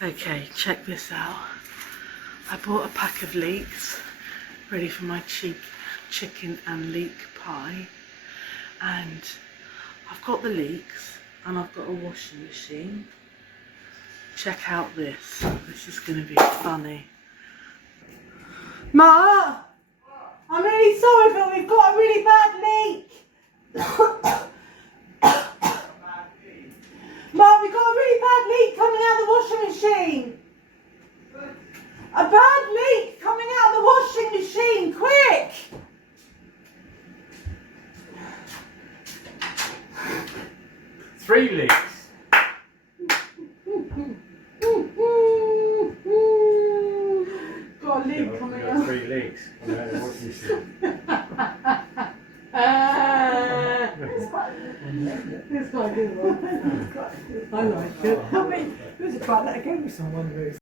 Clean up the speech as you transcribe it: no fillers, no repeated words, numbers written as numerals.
Okay, check this out. I bought a pack of leeks, ready for my chicken and leek pie. And I've got the leeks and I've got a washing machine. Check out this. This is going to be funny. Ma! I'm really sorry, but we've got a really bad leak. Ma, we've got a really bad leak coming out of the washing machine. A bad leak coming out of the washing machine, quick! Three leaks. Got a leak coming out. Three leaks. It's quite a good one. I like it. I mean, who's it quite let go with someone, Ruth?